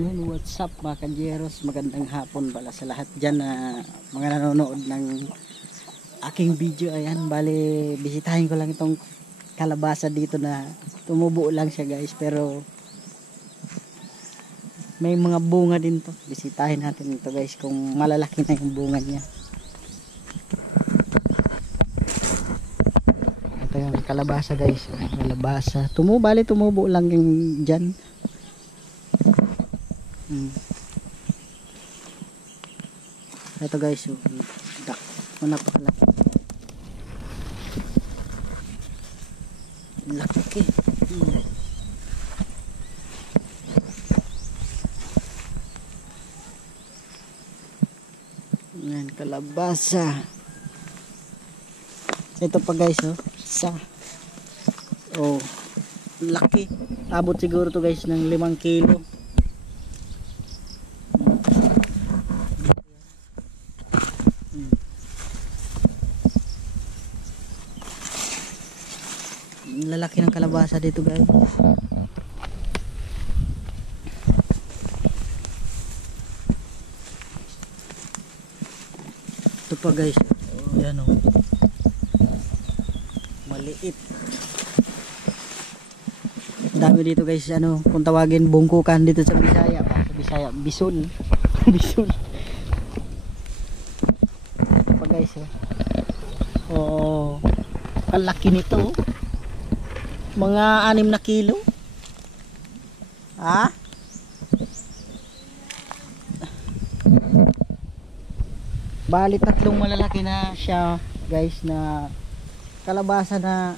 Yun, what's up mga kanjeros, magandang hapon pala sa lahat dyan na mga nanonood ng aking video. Ayan, bali bisitahin ko lang itong kalabasa dito na tumubo lang siya guys, pero may mga bunga din to. Bisitahin natin ito guys kung malalaki na yung bunga niya. Ito yung kalabasa guys, kalabasa tumubo lang yung dyan. Ito guys, napakalaki. Laki. Yan, kalabasa. Ito pa guys, laki. Abot siguro to guys ng 5 kilo. Lalaki ng kalabasa dito guys. Ito pa guys. Yan maliit. Dami dito guys, kung tawagin bungkukan dito sa Bisaya, bisul. Bisul. Ito pa guys. Ang laki nito. Mga 6 na kilo. Bali 3 malalaki na siya guys, na kalabasa na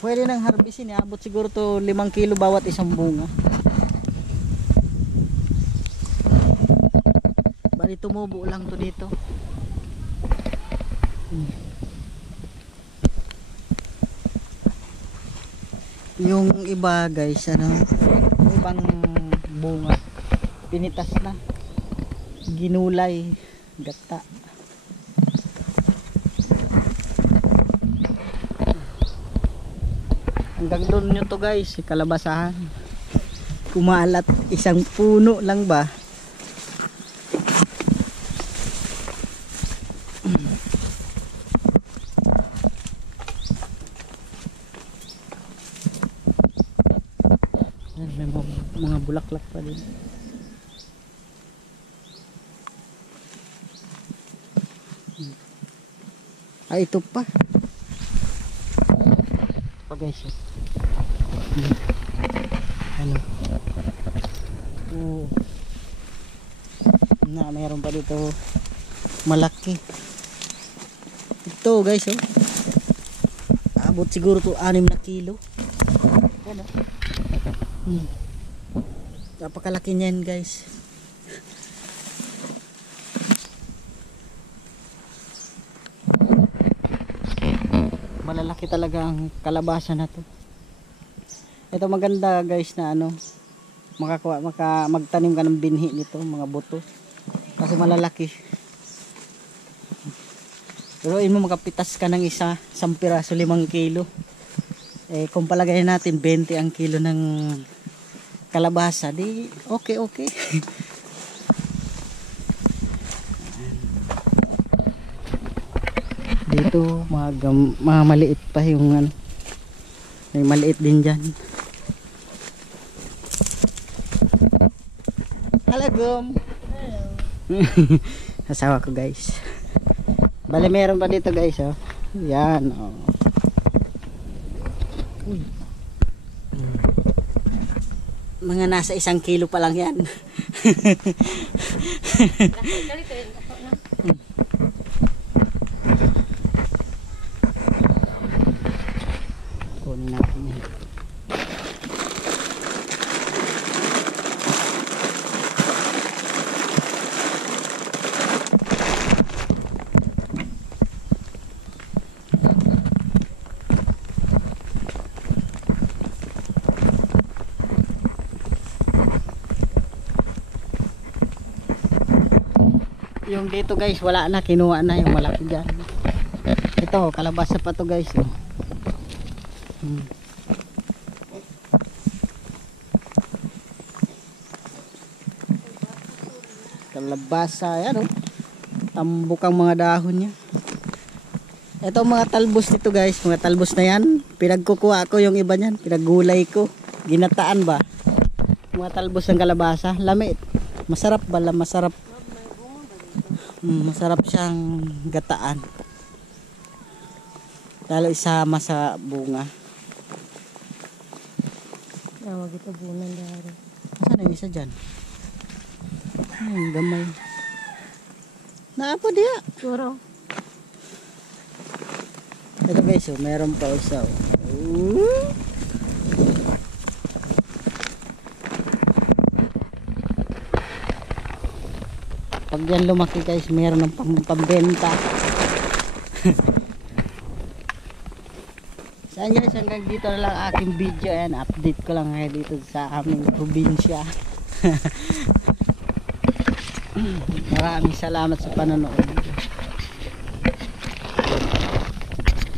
pwede nang harbisin. Abot siguro to 5 kilo bawat isang bunga. Bali tumubo lang to dito. Yung iba guys, ibang bunga pinitas na, ginulay, gata. Hanggang doon nyo to guys, kalabasahan. Kumalat, isang puno lang ba. May mga bulaklak pa din. Ito pa. Guys, mayroon pa dito malaki. Ito guys, abot siguro to 6 na kilo. Napakalaki niyan guys. Malalaki talaga ang kalabasa na to. Ito maganda guys na magtanim ka ng binhi nito, mga buto, kasi malalaki. Pero mo makapitas ka ng isang piraso 5 kilo. Kung palagay natin 20 ang kilo ng kalabasa, di okay. Dito mga maliit pa yung may maliit din dyan. Hello Gum. Hello. Asawa ko guys. Bale meron pa dito guys, yan. Mga nasa 1 kilo pa lang yan. Kunin natin yan. Yung dito guys, wala na, kinuha na yung malaki dyan. Ito, kalabasa pa to guys. kalabasa, ayan oh. Tambok ang mga dahon niya. Ito mga talbos dito guys, mga talbos na yan. Pinagkukuha ko yung iba niyan, pinagulay ko. Ginataan ba? Mga talbos ng kalabasa, lami. Masarap bala, masarap. Masarap siyang gataan. Lalo isama sa bunga. Nawag ito bunan dari. Saan yung isa dyan? Gamay. Naapa diya. Siguro. Ito guys, oh, meron pa isa. Pag yan lumaki guys, meron ng pambenta. Saan guys, hanggang dito na lang aking video. Ayan, update ko lang kayo dito sa aming probinsya. Maraming salamat sa panonood.